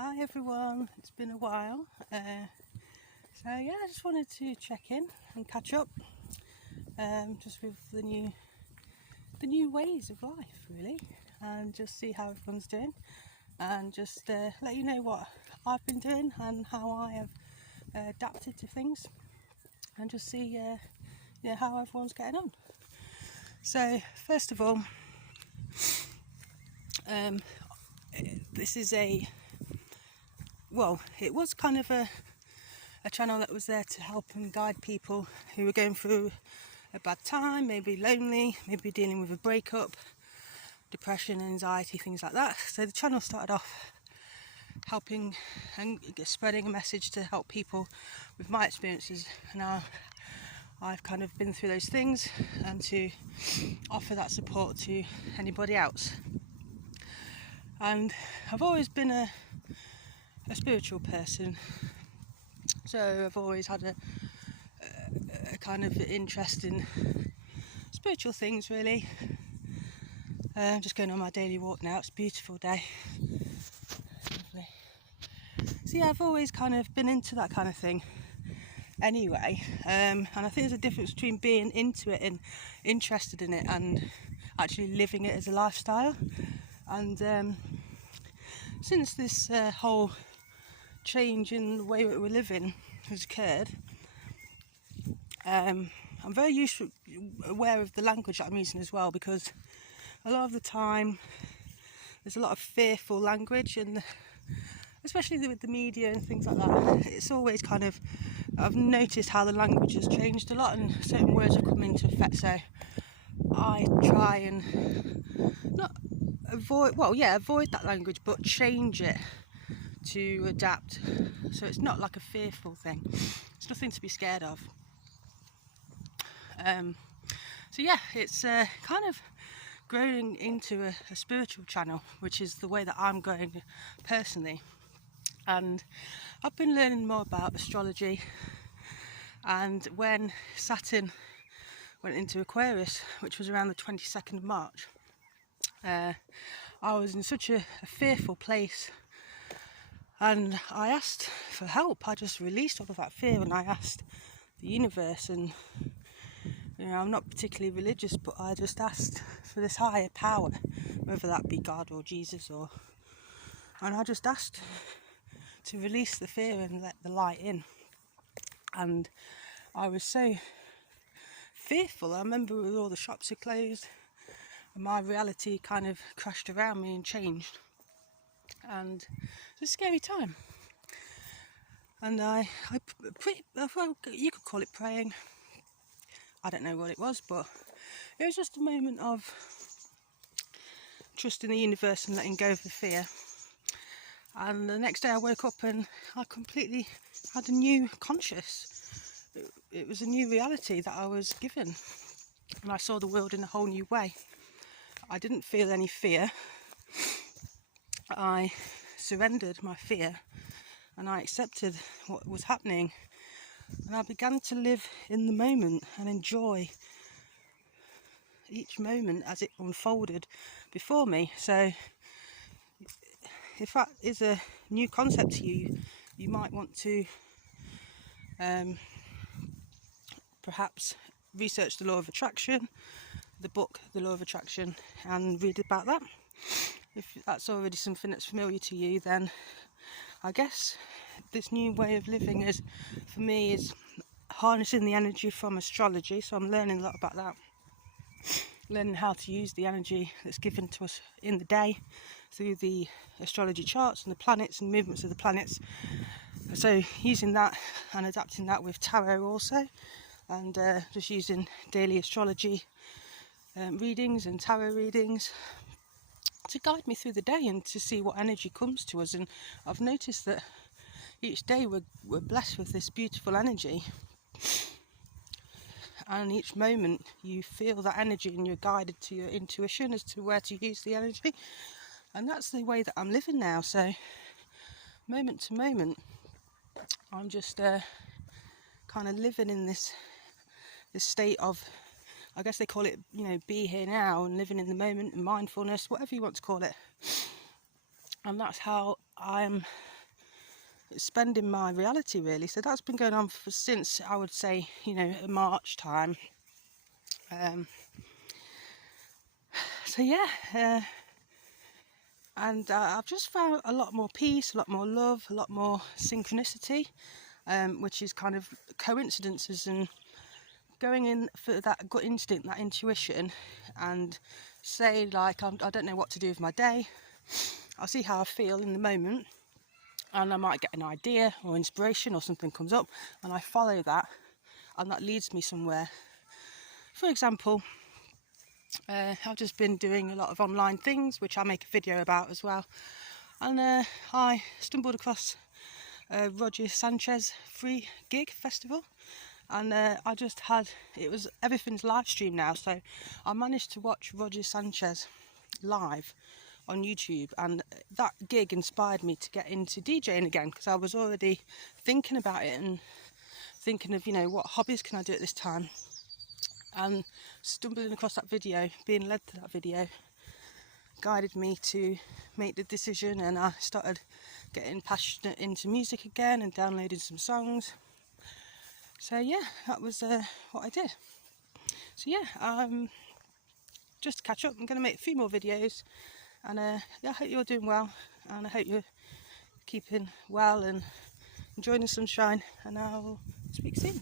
Hi everyone, it's been a while. So yeah, I just wanted to check in and catch up, just with the new ways of life really, and just see how everyone's doing, and just let you know what I've been doing and how I have adapted to things, and just see how everyone's getting on. So first of all, this is it was kind of a channel that was there to help and guide people who were going through a bad time, maybe lonely, maybe dealing with a breakup, depression, anxiety, things like that. So the channel started off helping and spreading a message to help people with my experiences. Now I've kind of been through those things, and to offer that support to anybody else. And I've always been a spiritual person, so I've always had a kind of interest in spiritual things really. I'm just going on my daily walk now. It's a beautiful day. Lovely. So yeah, I've always kind of been into that kind of thing anyway, and I think there's a difference between being into it and interested in it and actually living it as a lifestyle. And since this whole change in the way that we're living has occurred, I'm very aware of the language that I'm using as well, because a lot of the time there's a lot of fearful language, and especially with the media and things like that, it's always kind of, I've noticed how the language has changed a lot and certain words have come into effect. So I try and not avoid that language, but change it to adapt, so it's not like a fearful thing. It's nothing to be scared of. So yeah, it's kind of growing into a spiritual channel, which is the way that I'm going personally. And I've been learning more about astrology, and when Saturn went into Aquarius, which was around the 22nd of March, I was in such a fearful place, and I asked for help. I just released all of that fear, and I asked the universe, and I'm not particularly religious, but I just asked for this higher power, whether that be God or Jesus, and I just asked to release the fear and let the light in. And I was so fearful. I remember all the shops had closed, and my reality kind of crashed around me and changed, and it was a scary time. And well, you could call it praying. I don't know what it was, but it was just a moment of trusting the universe and letting go of the fear. And the next day I woke up and I completely had a new conscious. It was a new reality that I was given, and I saw the world in a whole new way. I didn't feel any fear. I surrendered my fear and I accepted what was happening, and I began to live in the moment and enjoy each moment as it unfolded before me. So if that is a new concept to you, you might want to perhaps research the law of attraction, the book The Law of Attraction, and read about that. If that's already something that's familiar to you, then I guess this new way of living is, for me, is harnessing the energy from astrology. So I'm learning a lot about that, learning how to use the energy that's given to us in the day through the astrology charts and the planets and movements of the planets. So using that and adapting that with tarot also, and just using daily astrology readings and tarot readings to guide me through the day and to see what energy comes to us. And I've noticed that each day we're blessed with this beautiful energy, and each moment you feel that energy and you're guided to your intuition as to where to use the energy. And that's the way that I'm living now. So moment to moment I'm just kind of living in this state of, I guess they call it, be here now and living in the moment and mindfulness, whatever you want to call it. and that's how I'm spending my reality, really. So that's been going on since, I would say, March time. So yeah, and I've just found a lot more peace, a lot more love, a lot more synchronicity, which is kind of coincidences and going in for that gut instinct, that intuition, and say, like, I don't know what to do with my day. I'll see how I feel in the moment, and I might get an idea or inspiration or something comes up, and I follow that, and that leads me somewhere. For example, I've just been doing a lot of online things, which I'll make a video about as well, and I stumbled across Roger Sanchez free gig festival, and I just had, everything's live stream now, so I managed to watch Roger Sanchez live on YouTube, and that gig inspired me to get into DJing again, because I was already thinking about it and thinking of, what hobbies can I do at this time, and stumbling across that video, being led to that video, guided me to make the decision, and I started getting passionate into music again and downloading some songs. So yeah, that was what I did. So yeah, just to catch up, I'm going to make a few more videos, and yeah, I hope you're doing well, and I hope you're keeping well and enjoying the sunshine, and I'll speak soon.